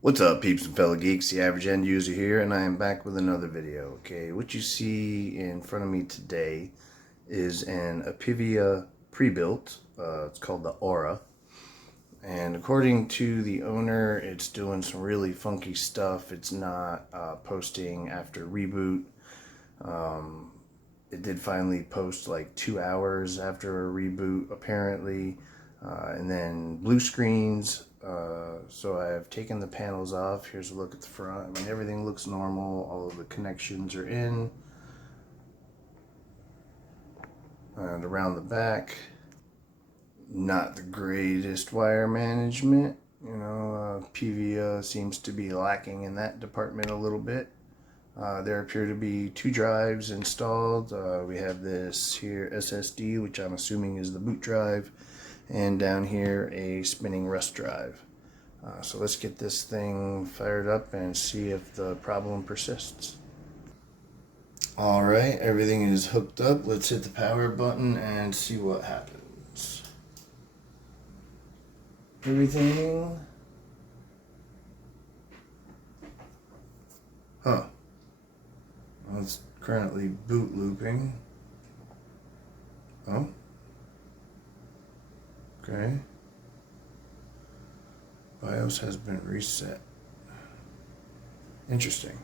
What's up, peeps and fellow geeks? The average end user here, and I am back with another video. Okay, what you see in front of me today is an Apevia Prebuilt. It's called the Aura, and according to the owner, it's doing some really funky stuff. It's not posting after reboot. It did finally post like 2 hours after a reboot, apparently, and then blue screens. So I've taken the panels off. Here's a look at the front. I mean, everything looks normal. All of the connections are in. And around the back, not the greatest wire management. Apevia seems to be lacking in that department a little bit. There appear to be 2 drives installed. We have this here SSD, which I'm assuming is the boot drive, and down here a spinning rest drive. So let's get this thing fired up and see if the problem persists. Alright, everything is hooked up. Let's hit the power button and see what happens. Everything... Well, it's currently boot looping. Oh. Okay. BIOS has been reset. Interesting.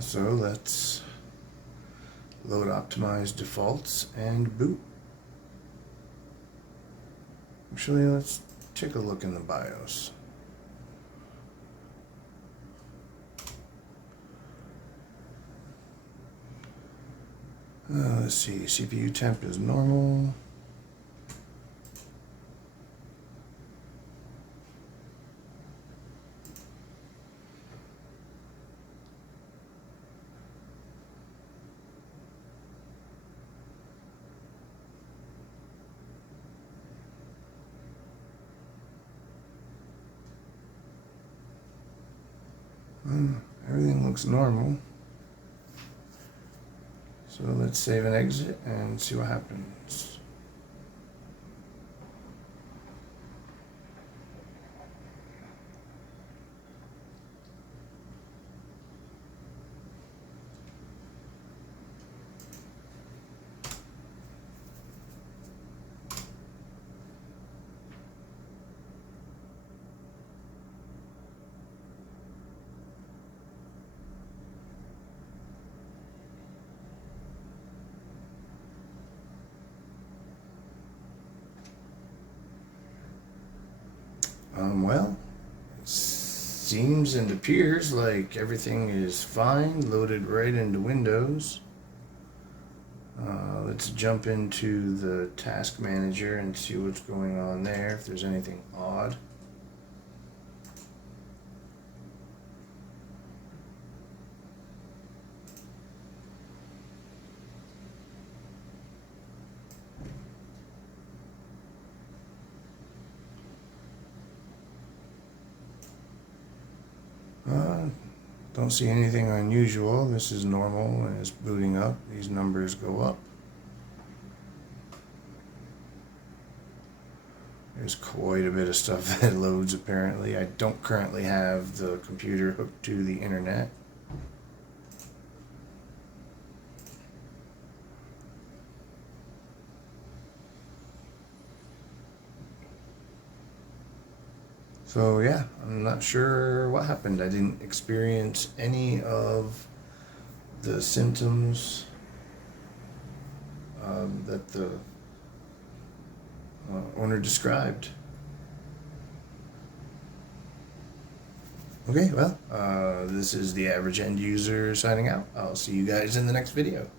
So let's load optimized defaults and boot. Actually, let's take a look in the BIOS. Let's see, CPU temp is normal. Everything looks normal. So let's save and exit and see what happens. Well, it seems and appears like everything is fine, loaded right into Windows. Let's jump into the task manager and see what's going on there, if there's anything odd. Don't see anything unusual. This is normal and it's booting up. These numbers go up. There's quite a bit of stuff that loads apparently. I don't currently have the computer hooked to the internet. So yeah, I'm not sure what happened. I didn't experience any of the symptoms that the owner described. Okay, well, this is the average end user signing out. I'll see you guys in the next video.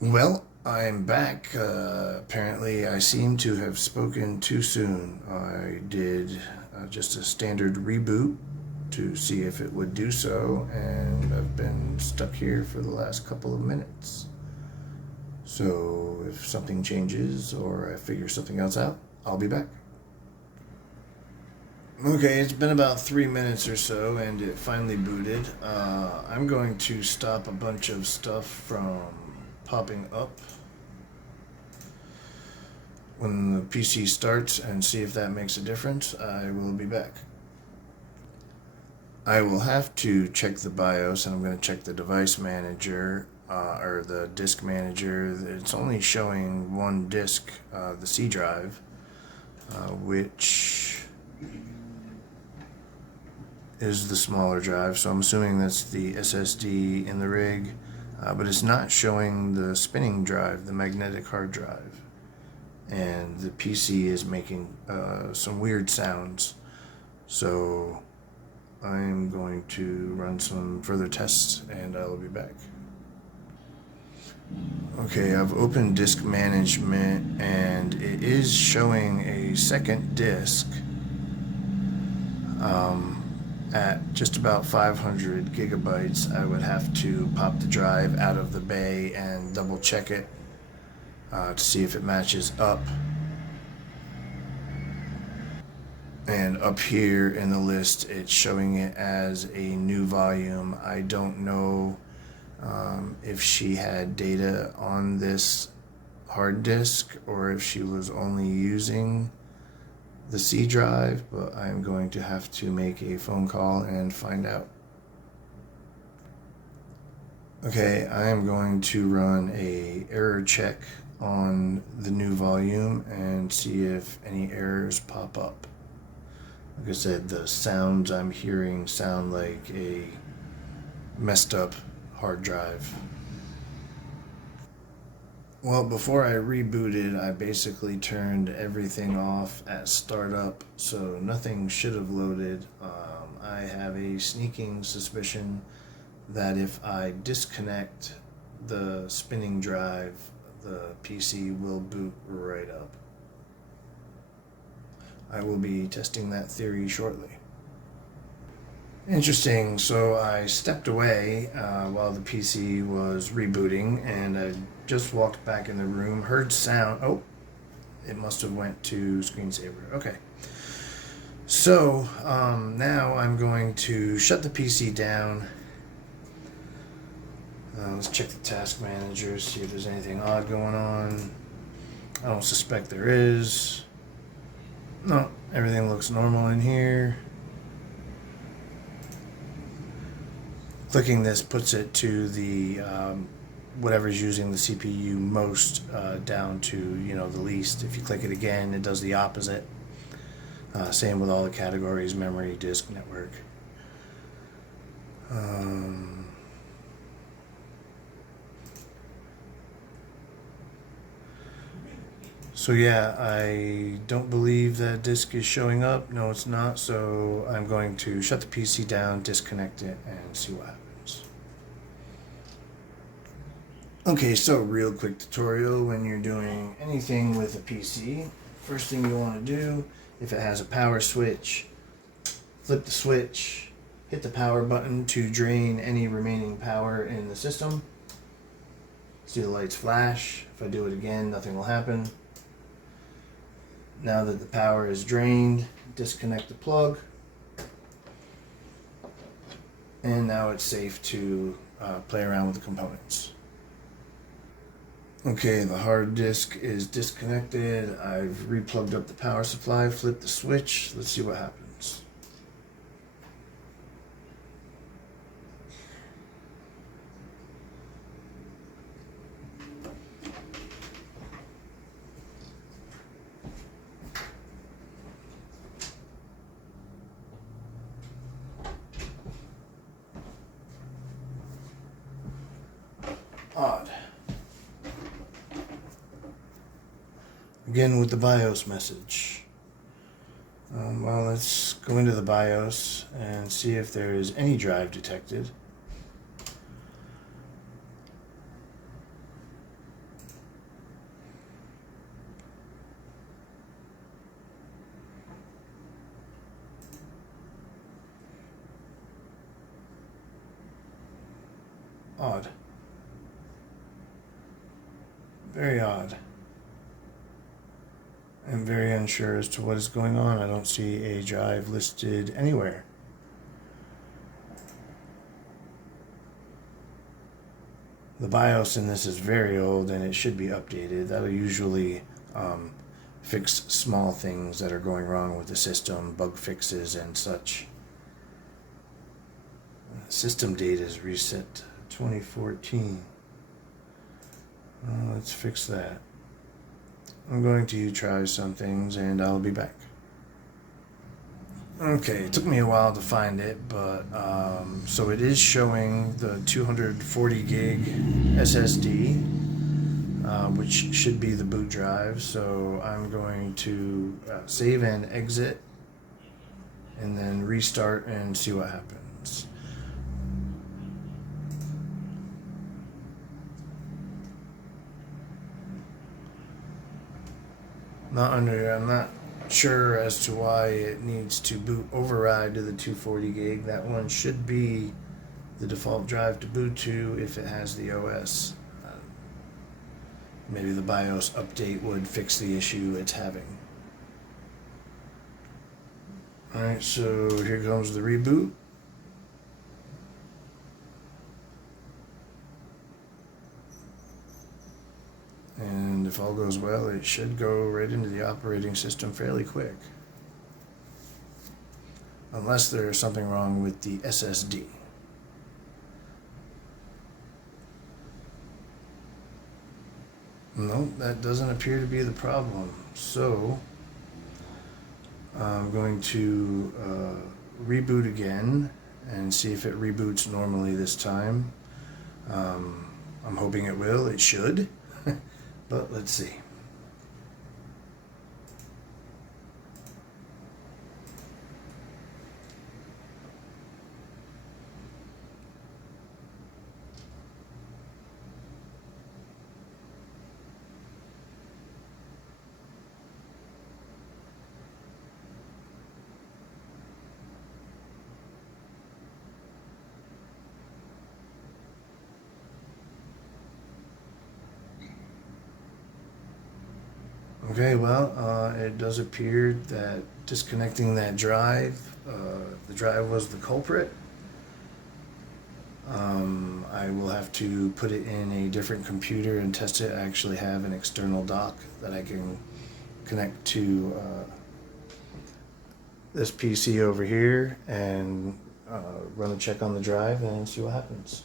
Well, I'm back. Apparently I seem to have spoken too soon. I did just a standard reboot to see if it would do so, and I've been stuck here for the last couple of minutes. So if something changes or I figure something else out, I'll be back. Okay, it's been about 3 minutes or so and it finally booted. I'm going to stop a bunch of stuff from popping up. When the PC starts and see if that makes a difference, I will be back. I will have to check the BIOS, and I'm going to check the device manager or the disk manager. It's only showing one disk, the C drive, which is the smaller drive. So I'm assuming that's the SSD in the rig, but it's not showing the spinning drive, the magnetic hard drive. And the PC is making some weird sounds. So I'm going to run some further tests and I'll be back. Okay, I've opened disk management and it is showing a second disk at just about 500 gigabytes. I would have to pop the drive out of the bay and double check it to see if it matches up. And up here in the list, it's showing it as a new volume. I don't know if she had data on this hard disk or if she was only using the C drive, but I'm going to have to make a phone call and find out. Okay, I am going to run a error check on the new volume and see if any errors pop up. Like I said, the sounds I'm hearing sound like a messed up hard drive. Well, before I rebooted, I basically turned everything off at startup, so nothing should have loaded. I have a sneaking suspicion that if I disconnect the spinning drive, the PC will boot right up. I will be testing that theory shortly. Interesting, so I stepped away while the PC was rebooting, and I just walked back in the room, heard sound. Oh, it must have went to screensaver. Okay. So now I'm going to shut the PC down. Let's check the task manager, see if there's anything odd going on. I don't suspect there is. No, everything looks normal in here. Clicking this puts it to the whatever's using the CPU most down to, the least. If you click it again, it does the opposite. Same with all the categories: memory, disk, network. So yeah, I don't believe that disk is showing up. No, it's not. So I'm going to shut the PC down, disconnect it, and see what happens. Okay, so real quick tutorial when you're doing anything with a PC. First thing you want to do, if it has a power switch, flip the switch, hit the power button to drain any remaining power in the system. See the lights flash. If I do it again, nothing will happen. Now that the power is drained, disconnect the plug. And now it's safe to play around with the components. Okay, the hard disk is disconnected. I've replugged up the power supply, flipped the switch. Let's see what happens. Odd. Again with the BIOS message. Well, let's go into the BIOS and see if there is any drive detected. Odd. Very odd. I'm very unsure as to what is going on. I don't see a drive listed anywhere. The BIOS in this is very old and it should be updated. That'll usually fix small things that are going wrong with the system, bug fixes and such. System data is reset to 2014. Let's fix that. I'm going to try some things and I'll be back. Okay, it took me a while to find it, but so it is showing the 240 gig SSD, which should be the boot drive. So I'm going to save and exit and then restart and see what happens. I'm not sure as to why it needs to boot override to the 240 gig. That one should be the default drive to boot to if it has the OS. Maybe the BIOS update would fix the issue it's having. Alright, so here comes the reboot. And if all goes well, it should go right into the operating system fairly quick. Unless there's something wrong with the SSD. No, that doesn't appear to be the problem. So, I'm going to reboot again and see if it reboots normally this time. I'm hoping it will. It should. But let's see. Okay, well, it does appear that disconnecting that drive, the drive was the culprit. I will have to put it in a different computer and test it. I actually have an external dock that I can connect to this PC over here and run a check on the drive and see what happens.